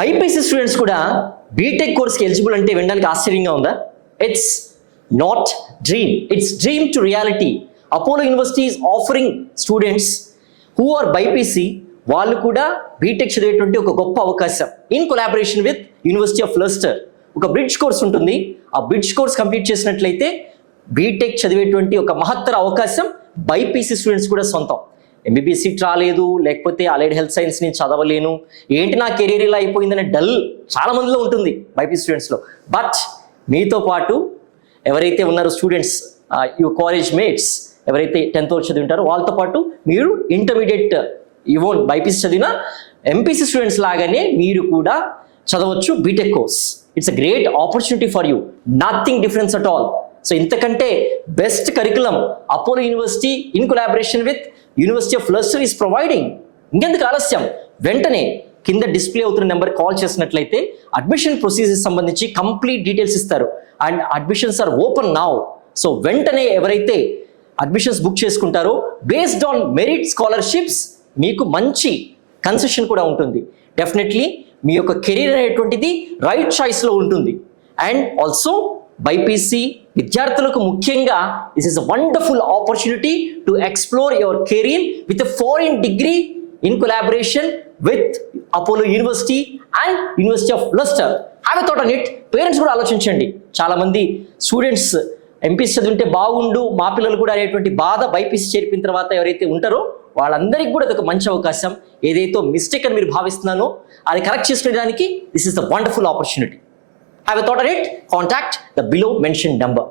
BiPC students కూడా BTech కోర్స్కి eligible అంటే వినడానికి ఆశ్చర్యంగా ఉందా? It's not dream, it's dream to reality. Apollo university is offering students who or BiPC వాళ్ళు కూడా బీటెక్ చదివేటువంటి ఒక గొప్ప అవకాశం. In collaboration with university of Lester ఒక బ్రిడ్జ్ కోర్స్ ఉంటుంది. ఆ బ్రిడ్జ్ కోర్స్ కంప్లీట్ చేసినట్లయితే బీటెక్ చదివేటువంటి ఒక మహత్తర అవకాశం బైపీసీ స్టూడెంట్స్ కూడా సొంతం. ఎంబీబీఎస్ సీట్ రాలేదు, లేకపోతే అలైడ్ హెల్త్ సైన్స్ నేను చదవలేను, ఏంటి నా కెరీర్ ఇలా అయిపోయిందనే డల్ చాలా మందిలో ఉంటుంది బైపీసీ స్టూడెంట్స్లో. బట్ మీతో పాటు ఎవరైతే ఉన్నారో స్టూడెంట్స్, యువర్ కాలేజ్ మేట్స్ ఎవరైతే 10th వరకు చదివి ఉంటారో వాళ్ళతో పాటు మీరు ఇంటర్మీడియట్ ఈవోన్ బైపీసీ చదివిన ఎంపీసీ స్టూడెంట్స్ లాగానే మీరు కూడా చదవచ్చు BTech course. It's a great opportunity for you, nothing difference at all. So ఇంతకంటే best curriculum Apollo university in collaboration with university of Leicester is providing. ఇంకెందుకు ఆలస్యం, వెంటనే కింద డిస్ప్లే అవుతున్న నెంబర్ కాల్ చేసినట్లయితే అడ్మిషన్ ప్రొసీజర్ సంబంధించి కంప్లీట్ డీటెయిల్స్ ఇస్తారు. And admissions are open now. So వెంటనే ఎవరైతే అడ్మిషన్స్ బుక్ చేసుకుంటారో బేస్డ్ ఆన్ మెరిట్ స్కాలర్షిప్స్ మీకు మంచి కన్సెషన్ కూడా ఉంటుంది. డెఫినెట్లీ మీ యొక్క కెరీర్ అనేటువంటిది రైట్ చాయిస్లో ఉంటుంది. అండ్ ఆల్సో బైపీసీ విద్యార్థులకు ముఖ్యంగా this is a wonderful opportunity to explore your career with a foreign degree in collaboration with Apollo university and university of Lester. Have a thought on it. Parents కూడా ఆలోచించండి. చాలామంది students MPC చదివింటే బాగుండు మా పిల్లలు కూడా అనేటువంటి బాధ బైపీసీ చేర్పిన తర్వాత ఎవరైతే ఉంటారో వాళ్ళందరికీ కూడా ఇది ఒక మంచి అవకాశం. ఏదైతే మిస్టేక్ అని మీరు భావిస్తున్నానో అది కరెక్ట్ చేసుకోవడానికి this is the wonderful opportunity. Have a thought on it? Contact the below mentioned number.